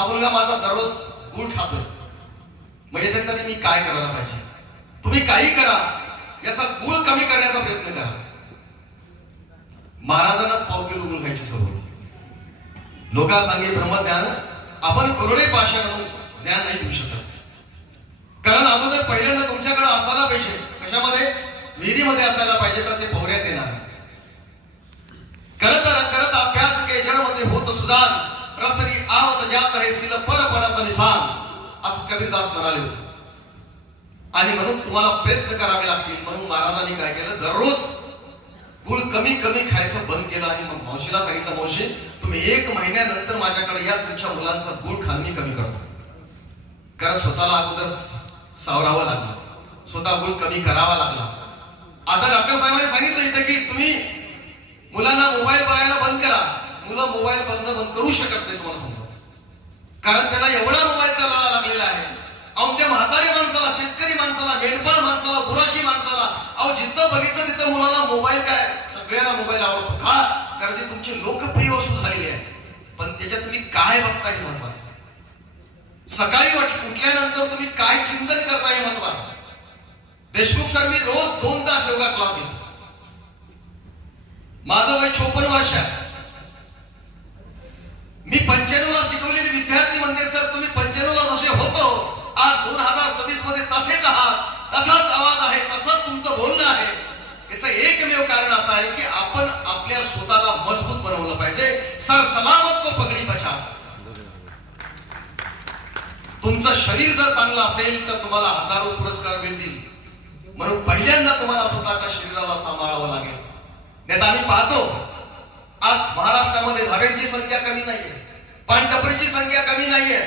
हा मुलगा माझा दररोज गुळ खातोय, मग याच्यासाठी मी काय करायला पाहिजे? तुम्ही काही करा, याचा गुळ कमी करण्याचा प्रयत्न करा. महाराजांनाच पाव किलो गुळ खायची सवय होती. लोका सांगे ब्रह्मज्ञान, आपण करोडे पाषाण ज्ञान नाही देऊ शकत. कारण अगोदर पहिल्यांदा तुमच्याकडे असायला पाहिजे. कशामध्ये? विहिरीमध्ये असायला पाहिजे, तर ते पोहऱ्यात येणार. करत अभ्यास के जडमध्ये होत सुदान, रसरी आवत जात है सिल पर पडत निसान, असं कबीरदास म्हणाले होते. आणि म्हणून तुम्हाला प्रयत्न करावे लागतील. म्हणून महाराजांनी काय केलं, दररोज गुळ कमी खायचं बंद केलं. आणि मग मावशीला सांगितलं, मावशी तुम्ही 1 महिन्यानंतर माझ्याकडे या, तुमच्या मुलांचा गुळ खाणं मी कमी करतो. कारण स्वतःला अगोदर सावरावं लागलं, स्वतः गुळ कमी करावा लागला. आता डॉक्टर साहेबांनी सांगितलं इथे की तुम्ही मुलांना मोबाईल बघायला बंद करा. मुलं मोबाईल बघणं बंद करू शकत नाही, तुम्हाला सांगतो. कारण त्याला एवढा मोबाईलचा लळा लागलेला आहे. आमच्या म्हातारी माणसाला, शेतकरी माणसाला, मेंढपाळ माणसाला, गुराखी माणसाला, अहो जिथं बघितलं तिथं मुलाला मोबाईल. काय सगळ्यांना मोबाईल आवडतो का? कारण ती तुमची लोकप्रिय वस्तू झालेली आहे. पण त्याच्यात तुम्ही काय बघता हे महत्वाचं. सकाळी उठल्यानंतर तुम्ही काय चिंतन करता हे महत्वाचं. देशमुख सर, मी रोज 2 तास योगा क्लास घेतो. माझं वय 54 वर्ष आहे. मी 95 ला शिकवलेले विद्यार्थी म्हणते, सर तुम्ही 95 ला जसे होतो, आज 2026 मध्ये तसेच आहात, तसाच आवाज आहे, तसंच तुमचं बोलणं आहे. याचं एकमेव कारण असं आहे की आपण आपल्या स्वतःला मजबूत बनवलं पाहिजे. सर सलामत तो पगडी पचास. तुमचं शरीर जर चांगलं असेल तर तुम्हाला हजारो पुरस्कार मिळतील. म्हणून पहिल्यांदा तुम्हाला स्वतःच्या शरीराला सांभाळावं लागेल. नाही तर आम्ही पाहतो आज महाराष्ट्रामध्ये धाब्यांची संख्या कमी नाहीये, पानटपरीची संख्या कमी नाहीये.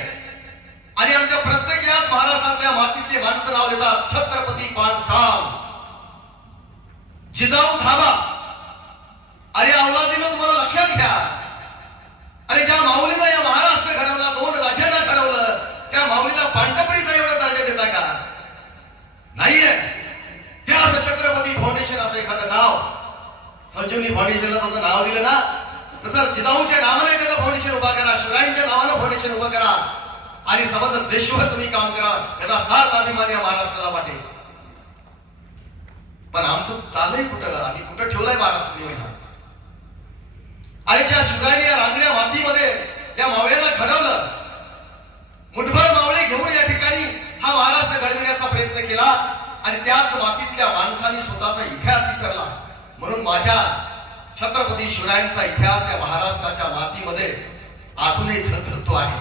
आणि आमच्या प्रत्येक याच महाराष्ट्रातल्या मातीतले माणसं नाव देतात छत्रपती बांधकाम, जिजाऊ धाबा. अरे अवलादीनं तुम्हाला लक्षात घ्या, अरे ज्या माऊलीनं या महाराष्ट्र घडवला, 2 राज्यांना घडवलं, त्या माऊलीला पानटपरीचा एवढा दर्जा देता का? नाहीये. त्या छत्रपती फाउंडेशन असं एखादं नाव, संजीवनी फाउंडेशनला समजा नाव दिलं ना, तसं जिजाऊच्या नावाने एखादं फाउंडेशन उभा करा, शिवरायांच्या नावानं फाउंडेशन उभं करा आणि संबंध देशभर तुम्ही काम करा. याचा सार्थ अभिमान या महाराष्ट्राला वाटेल. पण आमचं चाललंय कुठं? आम्ही कुठं ठेवलंय महाराष्ट्र महिना? आणि ज्या शिवरायांनी या रांगड्या मातीमध्ये या मावळ्याला घडवलं, मुठभर मावळे घेऊन या ठिकाणी हा महाराष्ट्र घडविण्याचा प्रयत्न केला. आणि त्याच मातीतल्या माणसांनी स्वतःचा इतिहास विसरला. म्हणून माझ्या छत्रपती शिवरायांचा इतिहास या महाराष्ट्राच्या मातीमध्ये अजूनही थरथरतो आहे.